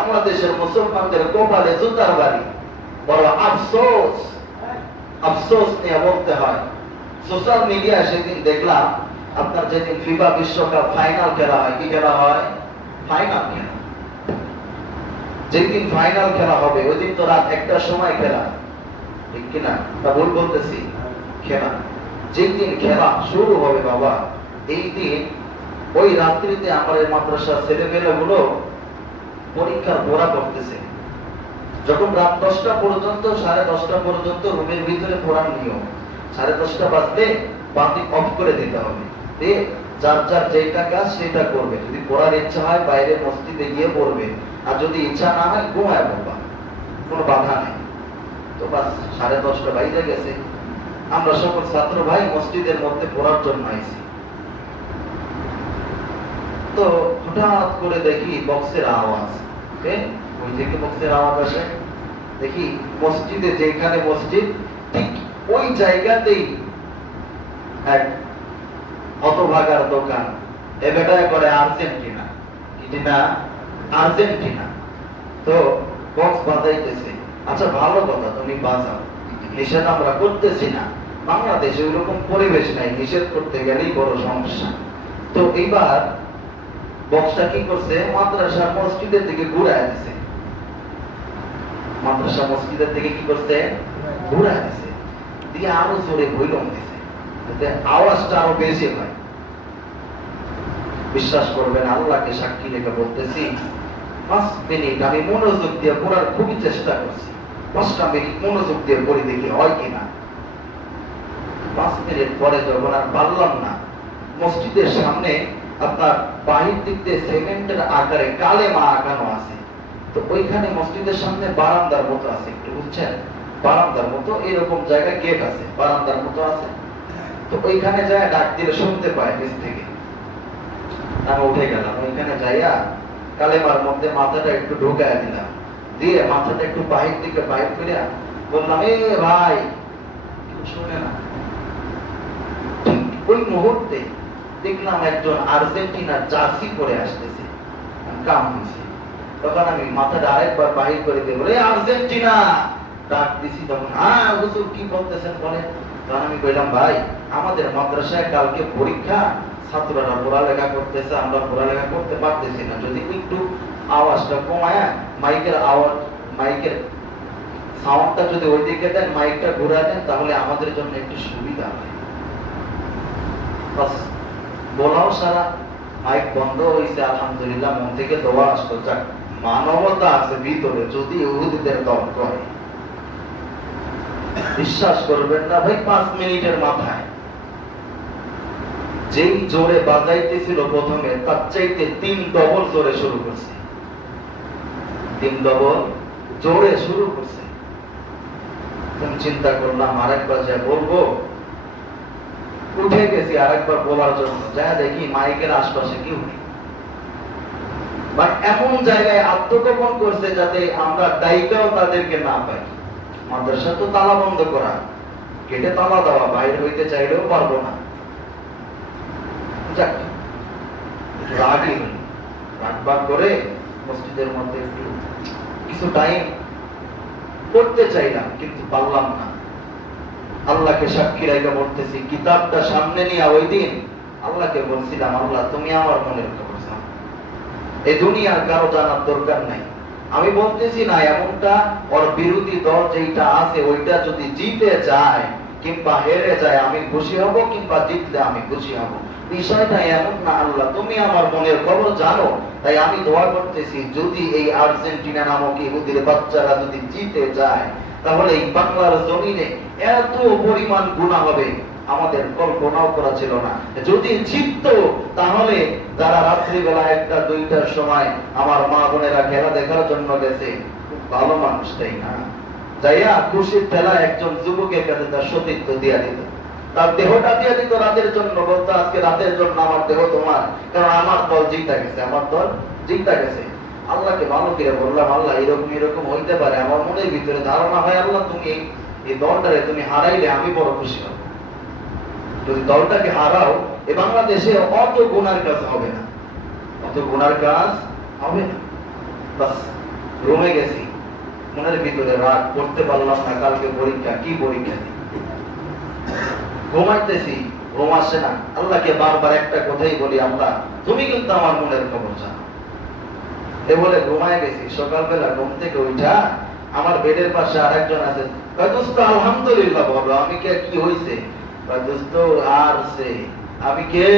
বাংলাদেশের মুসলমানদের কপালে জুতার বাড়ি। বড় আফসোস, আফসোস নিয়ে বলতে হয়। সোশ্যাল মিডিয়া সেদিন দেখলাম আপনার যেদিন ফিফা বিশ্বকাপ ফাইনাল খেলা হয়, কি খেলা হয়? ফাইনাল খেলা। যেদিন ফাইনাল খেলা হবে ওই দিন তো রাত 1টার সময় খেলা, ঠিক কিনা? তা ভুল বলতেছি? খেলা যেদিন খেলা শুরু হবে বাবা, এই দিন ওই রাত্রিতে আমাদের মাদ্রাসার ছেলেমেয়েগুলো পরীক্ষার পড়া করতেছে। যখন রাত 10টা পর্যন্ত, 10:30 পর্যন্ত রুমের ভিতরে পড়ার নিয়ম, 10:30 বাজলে বাতি অফ করে দিতে হবে। যার যার যেটা কাজ সেটা করবে। যদি পড়ার ইচ্ছা হয় বাইরে মসজিদে গিয়ে পড়বে, আর যদি ইচ্ছা না হয় ঘুমায় পড়বা, কোনো বাধা নেই। তো বাস 10:30 বাইরে গেছে, আমরা সকল ছাত্র ভাই মসজিদের মধ্যে পড়ার জন্য আইছি। তো হঠাৎ করে দেখি বক্সের আওয়াজ, ওই থেকে বক্সের আওয়াজ আসে। দেখি মসজিদে, যেখানে মসজিদ ঠিক ওই জায়গাতেই এক হতভাগার দোকান, এ বেটায় করে আর্জেন্টিনা, কিনা আর্জেন্টিনা। তো বক্স বাজাইতেছে। আচ্ছা ভালো কথা, তুমি বাজাও, নিষেধ আমরা করতেছি না। বাংলাদেশে ওইরকম পরিবেশ নাই, নিষেধ করতে গেলেই বড় সমস্যা। তো এইবার বক্সটা কি করছে, মাদ্রাসার মসজিদের দিকে ঘুরায় দিছে। মাদ্রাসা মসজিদের দিকে কি করছে, ঘুরায় দিছে, দিয়ে আরো জোরে ভৈরম দিছে, আওয়াজটা আরো বেশি হয়। বিশ্বাস করবেন, আল্লাহকে সাক্ষী রেখে বলতেছি, 5 মিনিট আমি মনোযোগ দিয়ে পড়ার খুবই চেষ্টা করছি। 5টা মিনিট মনোযোগ দিয়ে পড়ি, দেখি হয় কিনা। 5 মিনিট পরে যখন আর পারলাম না, মসজিদের সামনে আপনার বাহির দিক দিয়ে সিমেন্টের আকারে কালেমা আঁকানো আছে। তো ওইখানে মসজিদের সামনে বারান্দার মতো আছে, একটু বুঝছেন, বারান্দার মতো এরকম জায়গায় গেট আছে, বারান্দার মতো আছে। তো ওইখানে যায় ডাক দিলে শুনতে পায় নিচ থেকে। আমি উঠে গেলাম, ওইখানে যাইয়া কালেমার মধ্যে মাথাটা একটু ঢোকায় দিলাম, দিয়ে মাথাটা একটু বাহির দিকে বাইর করে বললাম, এ ভাই, শুনে না। ওই মুহূর্তে দেখলাম একজন আর্জেন্টিনার জার্সি পরে আসতেছে, কাম হয়েছে। তখন আমি মাথাটা আরেকবার বাহির করে দিয়ে বলে, আর্জেন্টিনা ডাক দিছি। তখন হ্যাঁ হুজুর কি বলতেছেন বলেন। তখন আমি বললাম, ভাই আমাদের মাদ্রাসায় কালকে পরীক্ষা, ছাত্ররা পড়ালেখা করতেছে, আমরা পড়ালেখা করতে পারতেছি না। যদি একটু আওয়াজটা কমায়, মাইকের আওয়াজ, মাইকের সাউন্ডটা যদি ওই দিকে দেন, মাইকটা ঘুরা দেন, তাহলে আমাদের জন্য একটু সুবিধা হয়। বলাও সারা, মাইক বন্ধ হয়েছে, আলহামদুলিল্লাহ, মন থেকে দোয়া আসতো, যাক মানবতা আছে ভিতরে, যদি ইহুদিদের দল করে। বিশ্বাস করবেন না ভাই, 5 মিনিটের মাথায় যেই জোরে বাজাইতেছিল প্রথমে, তার চাইতে 3 ডবল জোরে শুরু করছে, 3 ডবল জোরে শুরু করছে। তুমি চিন্তা করলাম আরেকবার যা বলবো, উঠে গেছি আরেকবার বলার জন্য, যা দেখি মাইকের আশপাশে কেউ নেই। বাট এমন জায়গায় আত্মগোপন করছে যাতে আমরা দায়িত্বও তাদেরকে না পাই। মাদ্রাসা তো তালা বন্ধ করা, গেটে তালা দেওয়া, বাইরে হইতে চাইলেও পারবো না। যাক, রাগই হই, রাগবাগ করে মসজিদের মধ্যে কিছু টাইম করতে চাইলাম, কিন্তু পারলাম না। আল্লাহকে সাক্ষী রেখে বলতেছি, কিতাবটা সামনে নিয়ে ওই দিন আল্লাহকে বলছিলাম, আল্লাহ তুমি আমার মনের খবর জানো, এই দুনিয়ার কারো জানার দরকার নাই। আমি বলতেছি না এমনটা, ওর বিরোধী দল যেটা আছে ওইটা যদি জিতে যায় কিংবা হেরে যায় আমি খুশি হব, কিংবা জিতলে আমি খুশি হব। বিষয়টা এমন না, আল্লাহ তুমি আমার মনের খবর জানো। তাই আমি দোয়া করতেছি, যদি এই আর্জেন্টিনা নামক ইহুদির বাচ্চারা যদি জিতে যায়, তাহলে এই বাংলার জমিনে এত পরিমাণ গুনাহ হবে আমাদের কল্পনাও করা ছিল না। যদি জিতত, তাহলে যারা রাত্রিবেলা 1টা 2টার সময় আমার মা বোনেরা খেলা দেখার জন্য গেছে, খুব ভালো মানুষ, তাই না? যাইয়া খুশির ঠেলা একজন যুবকের কাছে তার সতীত্ব দিয়া দিত, তার দেহটা দিয়ে দিত রাতের জন্য, বলতো আজকে রাতের জন্য আমার দেহ তোমার, কারণ আমার দল জিতা গেছে, আমার দল জিতা গেছে। আল্লাহকে ভালো করে বললাম, আল্লাহ এরকম হইতে পারে, আমার মনের ভিতরে ধারণা হয়, আল্লাহ তুমি এই দলটারে তুমি হারাইলে আমি বড় খুশি হব। যদি দলটাকে হারাও, এ বাংলাদেশে অত গুনার কাজ হবে না, অত গুনার কাজ হবে না। বাস রুমে গেছি, মনের ভিতরে রাগ, করতে পারলাম না, কালকে পরীক্ষা, কি পরীক্ষা দিই, ঘুমাইতেছি, ঘুম আসে না। আল্লাহকে বারবার একটা কথাই বলি, আল্লাহ তুমি কিন্তু আমার মনের খবর জানো। এ বলে ঘুমায় গেছি। সকালবেলা ঘুম থেকে উঠা আমার বেডের পাশে আরেকজন আছে, দোস্ত আলহামদুলিল্লাহ বলো। আমি কে, কি হইছে? দোস্ত আর সে। আমি কে?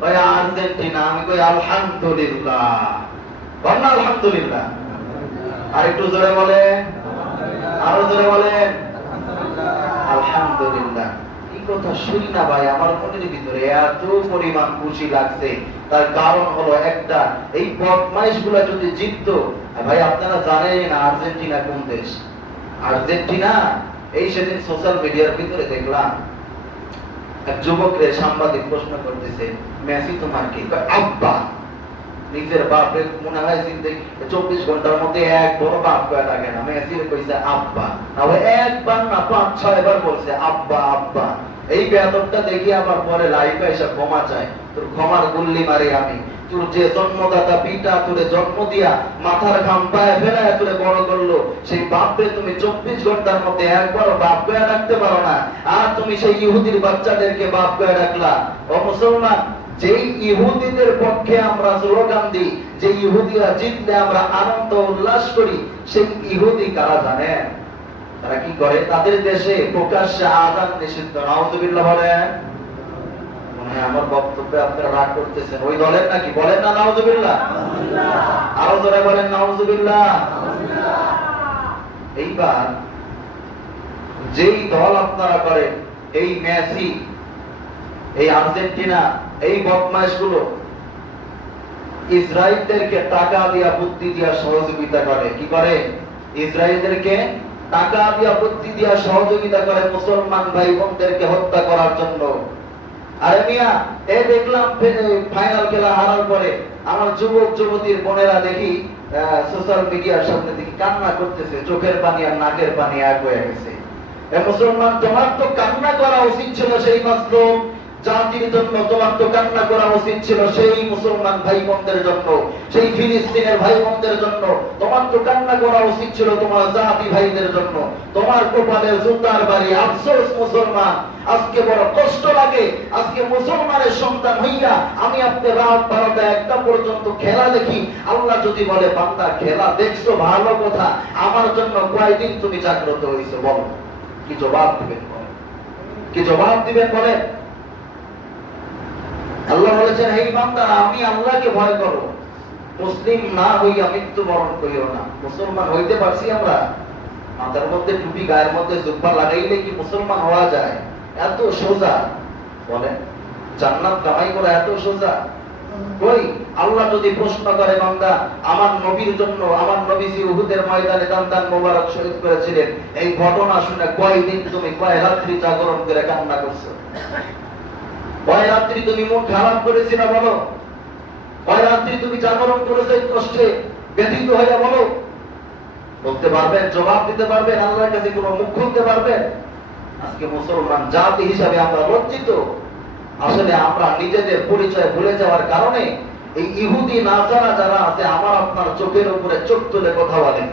ভাই আর্জেন্টিনা। আমি কই আলহামদুলিল্লাহ। বল না আলহামদুলিল্লাহ। আর একটু জোরে বলেন, আরো জোরে বলেন আলহামদুলিল্লাহ। এই কথা শুনি না ভাই, আমার মনের ভিতরে এত পরিমাণ খুশি লাগছে। তার কারণ হলো একটা, এই বদমাইশ গুলা যদি জিততো। ভাই আপনারা জানেন আর্জেন্টিনা কোন দেশ? আর্জেন্টিনা। এই সেদিন সোশ্যাল মিডিয়ার ভিতরে দেখলাম এক যুবকরে সাংবাদিক প্রশ্ন করতেছে, মেসি তোমার কি? আব্বা। নিজের বাপে মনে হয় 24 ঘন্টার মধ্যে এক বড় বাপ কয়া থাকে না। মেসির কইছে আব্বা, না একবার না 5-6 বার বলছে আব্বা আব্বা। এই বেয়াদবটা দেখি আবার পরে লাইফে এসে ক্ষমা চায়। তোর ক্ষমার গুল্লি মারি আমি। তোর যে জন্মদাতা পিতা তোরে জন্ম দিয়া মাথার ঘাম পায়ে ফেলায় তোরে বড় করলো, সেই বাপরে তুমি 24 ঘন্টার মধ্যে একবারও বাপ কয়া রাখতে পারো না। আর তুমি সেই ইহুদির বাচ্চাদেরকে বাপ কয়া রাখলা। ও মুসলমান, যেই ইহুদিদের পক্ষে আমরা স্লোগান দিই, যে ইহুদিরা জিতলে আমরা আনন্দ উল্লাস করি, সেই ইহুদি কারা জানেন? তারা কি করে? তাদের দেশে প্রকাশ্যে আযান নিষিদ্ধ। নাউযুবিল্লাহ বলেন। মনে হয় আমার বক্তব্যে আপনারা রাগ করতেছেন। ওই দলের নাকি? বলেন না নাউযুবিল্লাহ। আরো জোরে বলেন নাউযুবিল্লাহ। এইবার যেই দল আপনারা করেন, এই মেসি, এই আর্জেন্টিনা, এই বদমাইশ গুলো ইসরায়েলদেরকে টাকা দিয়া বুদ্ধি দিয়া সহযোগিতা করে। কি করে? ইসরায়েলদেরকে টাকা দিয়া বুদ্ধি দিয়া সহযোগিতা করে মুসলমান ভাই বোনদেরকে হত্যা করার জন্য। আরে মিয়া, এই দেখলাম ফাইনাল খেলা হারার পরে আমার যুবক যুবতীর বোনেরা দেখি সোশ্যাল মিডিয়ার সামনে দেখি কান্না করতেছে, চোখের পানি আর নাকের পানি এক হয়ে গেছে। মুসলমান, তোমার তো কান্না করা উচিত ছিল সেই মাসলুম জাতির জন্য। তোমার তো কান্না করা উচিত ছিল সেই মুসলমান ভাই বোনদের জন্য, সেই ফিলিস্তিনের ভাই বোনদের জন্য। তোমার তো কান্না করা উচিত ছিল তোমার জাতি ভাইদের জন্য। তোমার কপালে জুতার বাড়ি। আফসোস মুসলমান, আজকে বড় কষ্ট লাগে। আজকে মুসলমানের সন্তান হইয়া আমি আপনি রাত 12টা-1টা পর্যন্ত খেলা দেখি। আল্লাহ যদি বলে বান্দা খেলা দেখছো ভালো কথা, আমার জন্য কয়দিন তুমি জাগ্রত হইছো? বলো, কি জবাব দিবেন? বলে কি জবাব দিবেন? বলে আল্লাহ বলেছেন, হে বান্দারা, আমি আল্লাহকে ভয় করো, মুসলিম না হইয়া মৃত্যুবরণ করিও না। মুসলমান হইতে পারছি আমরা? মাথার মধ্যে টুপি, গায়ের মধ্যে জুব্বা লাগাইলে কি মুসলমান হওয়া যায়? এত সোজা? বলেন, জান্নাত কামাই করা এত সোজা? কই? আল্লাহ যদি প্রশ্ন করে, বান্দা আমার নবীর জন্য, আমার নবী যে উহুদের ময়দানে দান মোবারক শহীদ করেছিলেন, এই ঘটনা শুনে কয়দিন তুমি, কয় রাত্রি জাগরণ করে কান্না করছো? কয় রাত্রি তুমি মন খারাপ করেছিল? বলো, কয় রাত্রি তুমি জাগরণ করেছো কষ্টে ব্যথিত হয়ে? বলো, বলতে পারবেন? জবাব দিতে পারবেন? আল্লাহর কাছে কোনো মুখ খুলতে পারবেন? আজকে মুসলমান জাতি হিসাবে আমরা লজ্জিত। আসলে আমরা নিজেদের পরিচয় ভুলে যাওয়ার কারণে এই ইহুদি নাসারা যারা আছে, আমার আপনার চোখের উপরে চোখ তুলে কথা বলেন।